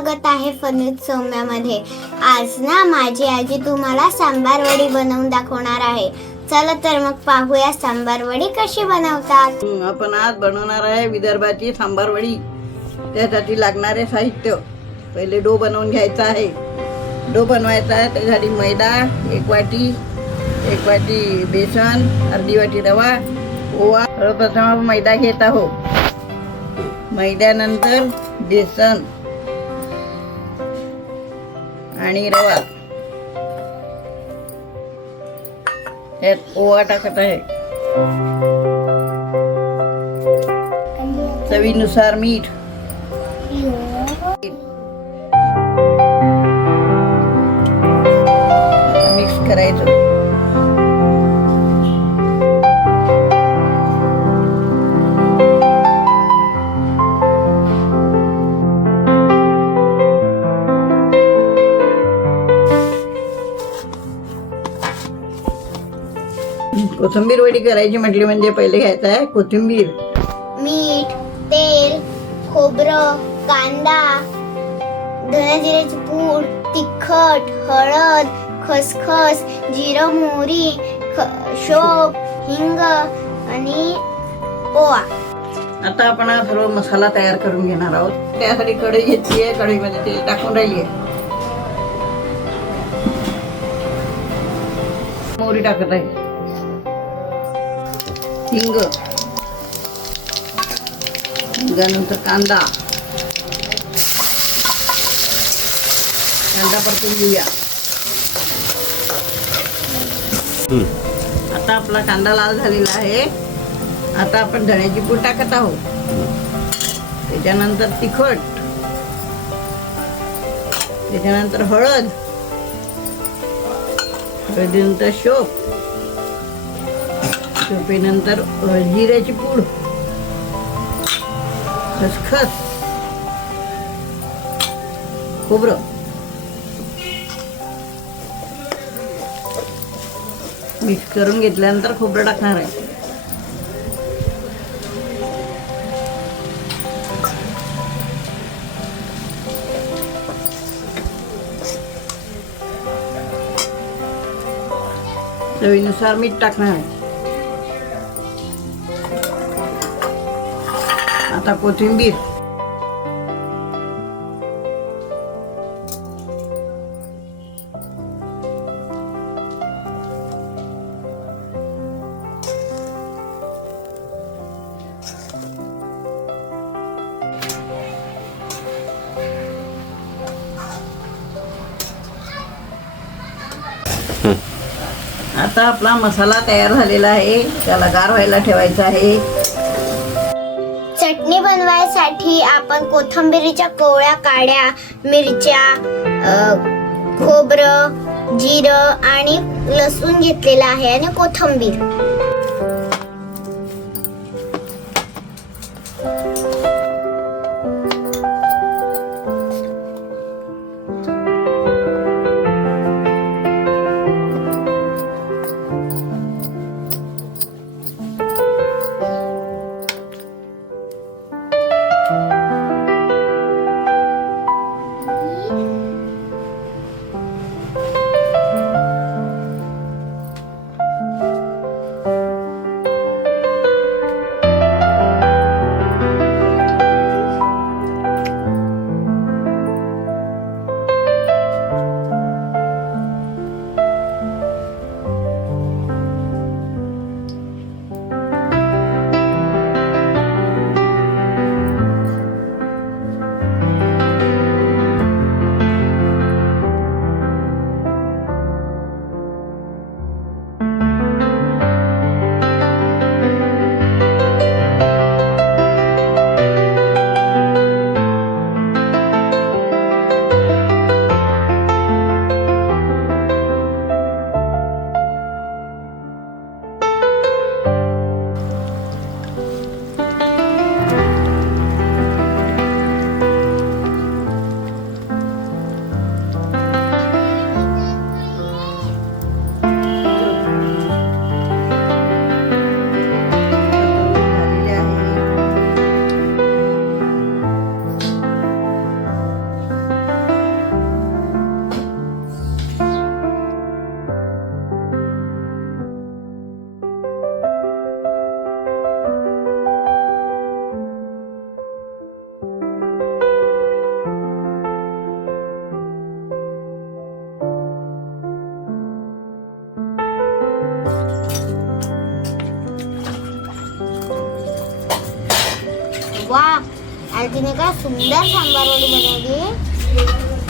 स्वागत आहे फनीत सौम्यामध्ये। आज ना माझी आजी तुम्हाला सांबार वडी बनवून दाखवणार आहे। चला तर मग पाहूया सांबार वडी कशी बनवतात। आपण आज बनवणार आहे विदर्भाची सांबार वडी। त्यासाठी लागणारे साहित्य, पहिले डो बनवून घ्यायचा आहे। डो बनवायचा आहे त्यासाठी मैदा 1 वाटी बेसन, अर्धी वाटी रवा, ओवा। सर्वप्रथम आपण मैदा घेत आहोत। मैद्यानंतर बेसन आणि रवा, त्यात ओवा टाकत आहे, चवीनुसार मीठ, मिक्स करायचं। कोथिंबीर वडी करायची म्हटली म्हणजे पहिले घ्यायचं आहे कोथिंबीर, मीठ, तेल, खोबरं, कांदा, धने-जिऱ्याची पूड, तिखट, हळद, खसखस, जिरं, मोहरी, शोप, हिंग आणि ओवा। आता आपण हा सर्व मसाला तयार करून घेणार आहोत। त्यासाठी कढई घेतली आहे, कढईमध्ये तेल टाकून राहिली आहे, मोहरी टाकत आहे, हिंगानंतर कांदा परतून घेऊया। आता आपला कांदा लाल झालेला आहे। आता आपण धण्याची पूड टाकत आहोत, त्याच्यानंतर तिखट, त्याच्यानंतर हळद, हळदीनंतर शोप, शोपेनंतर जिऱ्याची पूड, खसखस, खोबरं, मिक्स करून घेतल्यानंतर खोबरं टाकणार आहे। चवीनुसार मीठ टाकणार आहे। आता कोथिंबीर, आता आपला मसाला तयार झालेला आहे, त्याला गार व्हायला ठेवायचा आहे। चटणी बनवायसाठी आपण कोथिंबीरीच्या कोवळ्या काड्या, मिरच्या, खोबरं, जिरं आणि लसूण घेतलेला आहे आणि कोथिंबीर। आजीने काय सुंदर सांबार वडी बनवली.